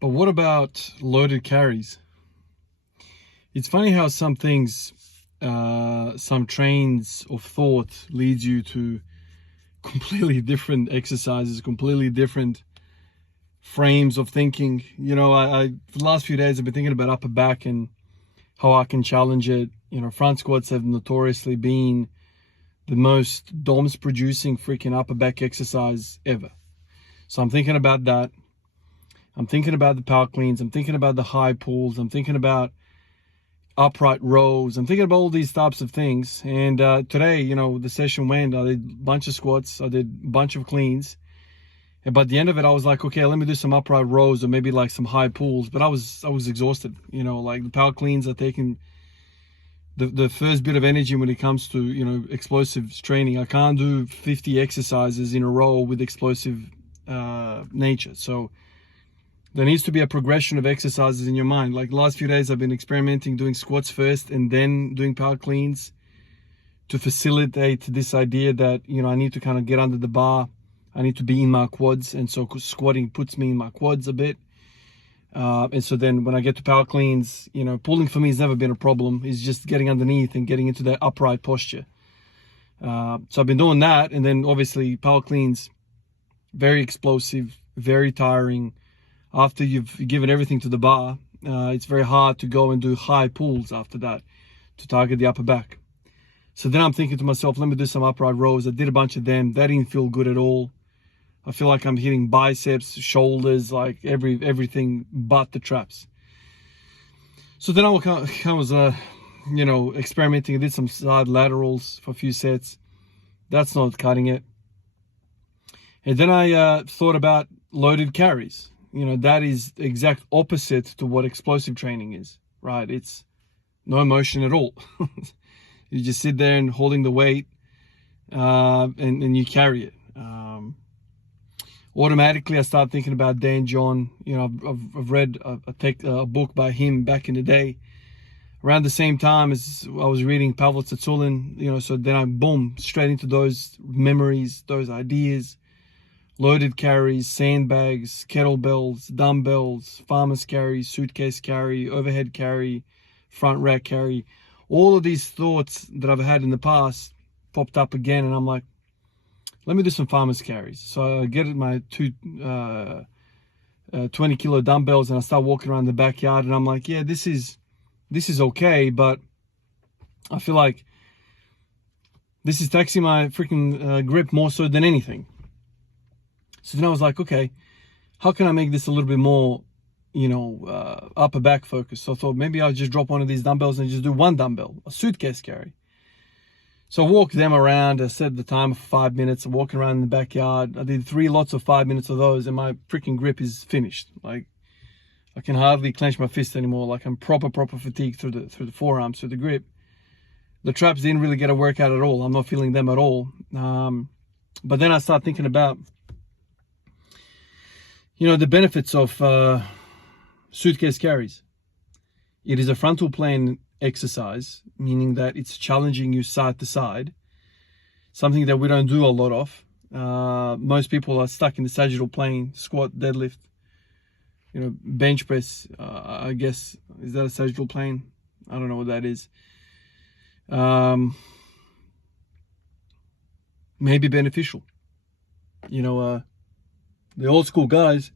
But what about loaded carries? It's funny how some things, some trains of thought leads you to completely different exercises, completely different frames of thinking. I for the last few days I've been thinking about upper back and how I can challenge it. Front squats have notoriously been the most DOMS producing freaking upper back exercise ever. So I'm thinking about that. I'm thinking about the power cleans. I'm thinking about the high pulls. I'm thinking about upright rows. I'm thinking about all these types of things. And today, the session went, I did a bunch of squats. I did a bunch of cleans. And by the end of it, I was like, okay, let me do some upright rows or maybe like some high pulls. But I was exhausted. Like the power cleans are taking the first bit of energy when it comes to, explosive training. I can't do 50 exercises in a row with explosive nature. So there needs to be a progression of exercises in your mind. Like the last few days, I've been experimenting doing squats first and then doing power cleans to facilitate this idea that, I need to kind of get under the bar. I need to be in my quads. And so squatting puts me in my quads a bit. And so then when I get to power cleans, pulling for me has never been a problem. It's just getting underneath and getting into that upright posture. So I've been doing that. And then obviously power cleans, very explosive, very tiring. After you've given everything to the bar, it's very hard to go and do high pulls after that to target the upper back. So then I'm thinking to myself, let me do some upright rows. I did a bunch of them. That didn't feel good at all. I feel like I'm hitting biceps, shoulders, like everything but the traps. So then I was experimenting. I did some side laterals for a few sets. That's not cutting it. And then I thought about loaded carries. That is the exact opposite to what explosive training is, right? It's no motion at all. You just sit there and holding the weight and you carry it. Automatically, I start thinking about Dan John. I've read a book by him back in the day. Around the same time as I was reading Pavel Tsatsouline, so then I boom, straight into those memories, those ideas. Loaded carries, sandbags, kettlebells, dumbbells, farmer's carry, suitcase carry, overhead carry, front rack carry. All of these thoughts that I've had in the past popped up again, and I'm like, let me do some farmer's carries. So I get my two 20-kilo dumbbells and I start walking around the backyard, and I'm like, yeah, this is okay, but I feel like this is taxing my freaking grip more so than anything. So then I was like, okay, how can I make this a little bit more, upper back focused? So I thought maybe I'll just drop one of these dumbbells and just do one dumbbell, a suitcase carry. So I walked them around. I set the timer for 5 minutes. I'm walking around in the backyard. I did 3 lots of 5 minutes of those, and my freaking grip is finished. Like I can hardly clench my fist anymore. Like I'm proper fatigued through the forearms, through the grip. The traps didn't really get a workout at all. I'm not feeling them at all. But then I start thinking about the benefits of suitcase carries. It is a frontal plane exercise, meaning that it's challenging you side to side, something that we don't do a lot of. Most people are stuck in the sagittal plane, squat, deadlift, bench press. I guess, is that a sagittal plane? I don't know what that is. Maybe beneficial. The old school guys,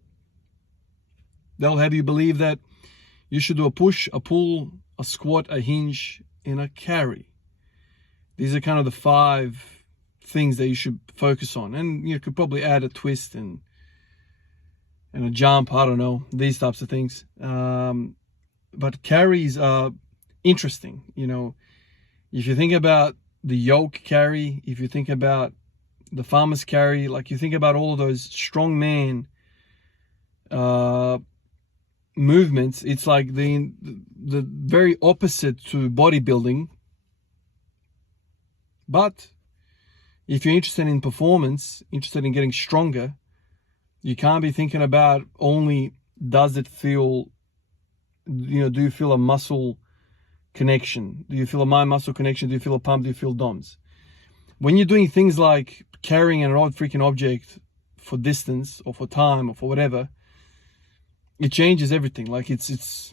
they'll have you believe that you should do a push, a pull, a squat, a hinge, and a carry. These are kind of the 5 things that you should focus on. And you could probably add a twist and a jump, I don't know, these types of things. But carries are interesting. If you think about the yoke carry, if you think about the farmer's carry, like you think about all of those strongman movements, it's like the very opposite to bodybuilding. But if you're interested in performance, interested in getting stronger, you can't be thinking about only does it feel, do you feel a muscle connection? Do you feel a mind-muscle connection? Do you feel a pump? Do you feel DOMS? When you're doing things like carrying an odd freaking object for distance or for time or for whatever, it changes everything. Like it's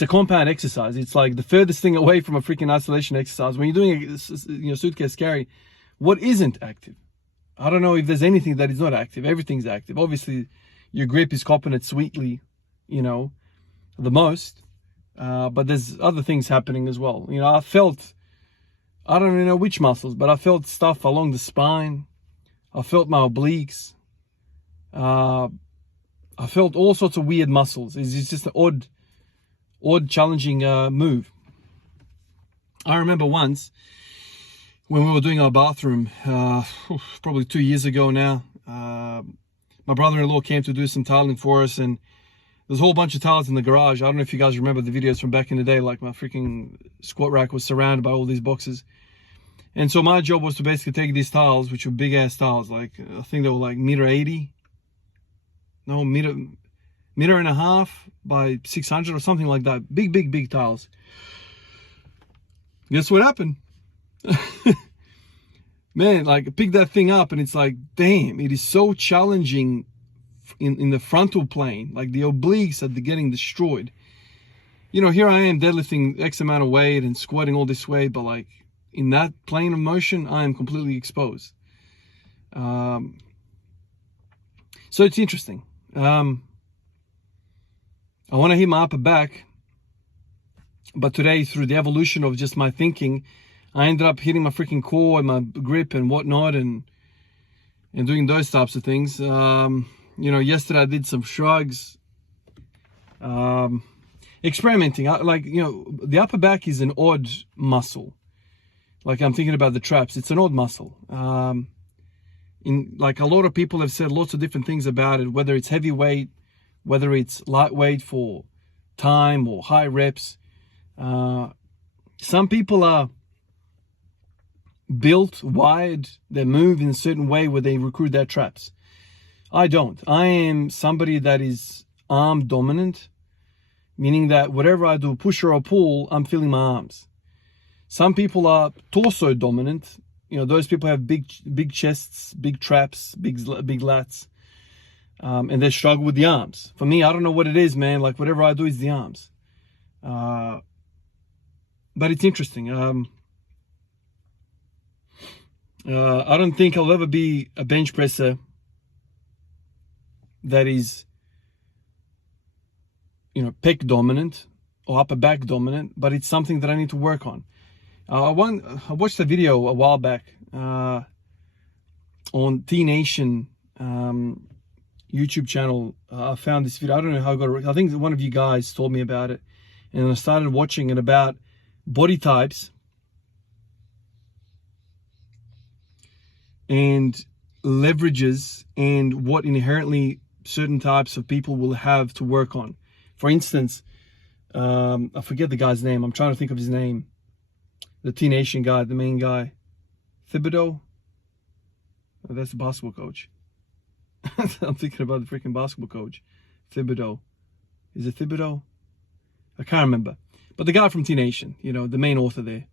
a compound exercise. It's like the furthest thing away from a freaking isolation exercise. When you're doing a suitcase carry, what isn't active? I don't know if there's anything that is not active. Everything's active. Obviously, your grip is copping it sweetly, the most. But there's other things happening as well. I don't even know which muscles, but I felt stuff along the spine. I felt my obliques. I felt all sorts of weird muscles. It's just an odd, challenging move. I remember once when we were doing our bathroom, probably 2 years ago now, my brother-in-law came to do some tiling for us, and there's a whole bunch of tiles in the garage. I don't know if you guys remember the videos from back in the day, like my freaking squat rack was surrounded by all these boxes. And so my job was to basically take these tiles, which were big ass tiles, like I think they were like 1.80 meters, meter and a half by 600 or something like that. Big tiles. Guess what happened? Man, like pick that thing up and it's like, damn, it is so challenging in the frontal plane. Like the obliques are getting destroyed. Here I am deadlifting X amount of weight and squatting all this weight, but like in that plane of motion, I am completely exposed. So it's interesting. I want to hit my upper back, but today, through the evolution of just my thinking, I ended up hitting my freaking core and my grip and whatnot, and doing those types of things. Yesterday I did some shrugs, experimenting. The upper back is an odd muscle. Like I'm thinking about the traps, it's an odd muscle. Like a lot of people have said lots of different things about it, whether it's heavyweight, whether it's lightweight for time or high reps. Some people are built, wired, they move in a certain way where they recruit their traps. I don't. I am somebody that is arm dominant, meaning that whatever I do, push or pull, I'm feeling my arms. Some people are torso dominant. Those people have big chests, big traps, big lats, and they struggle with the arms. For me, I don't know what it is, man. Like whatever I do is the arms. But it's interesting. I don't think I'll ever be a bench presser that is, pec dominant or upper back dominant, but it's something that I need to work on. I watched a video a while back on T Nation YouTube channel. I found this video. I don't know how I got it. I think one of you guys told me about it, and I started watching it about body types and leverages and what inherently certain types of people will have to work on. For instance, I forget the guy's name. I'm trying to think of his name. The T Nation guy, the main guy. Thibodeau? Oh, that's the basketball coach. I'm thinking about the freaking basketball coach. Thibodeau. Is it Thibodeau? I can't remember. But the guy from T Nation, the main author there.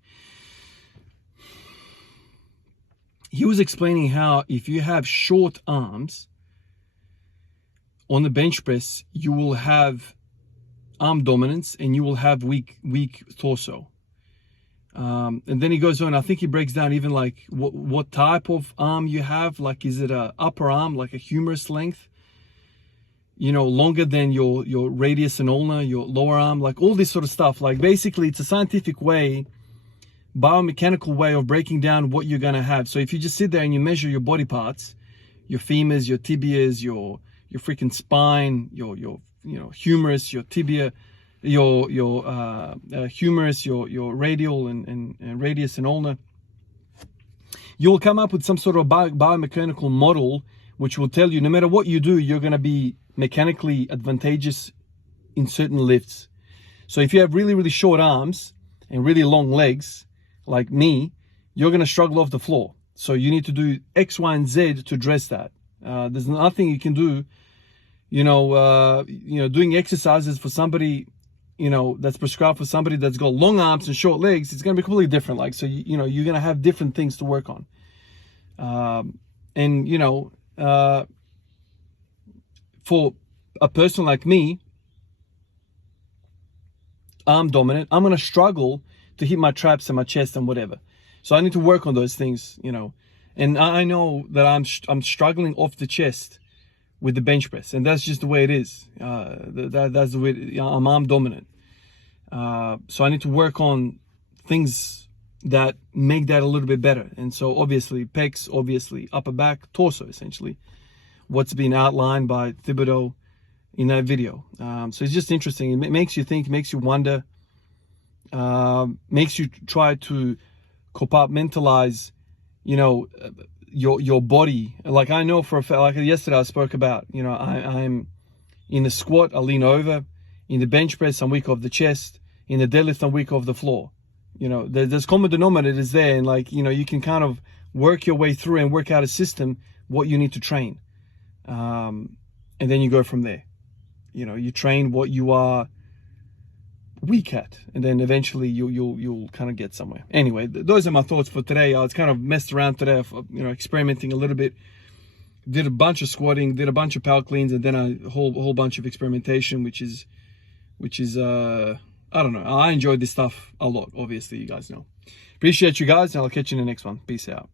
He was explaining how if you have short arms on the bench press, you will have arm dominance and you will have weak torso. And then he goes on, I think he breaks down even like what type of arm you have. Like, is it a upper arm, like a humerus length, longer than your radius and ulna, your lower arm, like all this sort of stuff. Like basically it's a scientific way, biomechanical way of breaking down what you're going to have. So if you just sit there and you measure your body parts, your femurs, your tibias, your freaking spine, your humerus, your tibia, your humerus, your radial and radius and ulna, you'll come up with some sort of biomechanical model which will tell you no matter what you do, you're going to be mechanically advantageous in certain lifts. So if you have really, really short arms and really long legs like me, you're going to struggle off the floor. So you need to do X, Y, and Z to address that. There's nothing you can do, doing exercises for somebody, that's prescribed for somebody that's got long arms and short legs. It's going to be completely different. Like, so, you're going to have different things to work on. For a person like me, arm dominant, I'm gonna struggle to hit my traps and my chest and whatever. So I need to work on those things, you know. And I know that I'm struggling off the chest with the bench press, and that's just the way it is. That's the way I'm arm dominant. So I need to work on things that make that a little bit better. And so obviously pecs, obviously upper back, torso, essentially what's been outlined by Thibodeau in that video. So it's just interesting. It makes you think, makes you wonder, makes you try to compartmentalize, you know, your body. Like I know for a fact, like yesterday I spoke about, you know, I'm in the squat, I lean over. In the bench press, I'm weak off the chest. In the deadlift, I'm weak off the floor. You know, there's common denominator is there, and like, you know, you can kind of work your way through and work out a system, what you need to train. And then you go from there. You know, you train what you are weak at, and then eventually you'll kind of get somewhere. Anyway, those are my thoughts for today. I was kind of messed around today, you know, experimenting a little bit. Did a bunch of squatting, did a bunch of power cleans, and then a whole bunch of experimentation, which is I don't know. I enjoyed this stuff a lot, obviously, you guys know. Appreciate you guys, and I'll catch you in the next one. Peace out.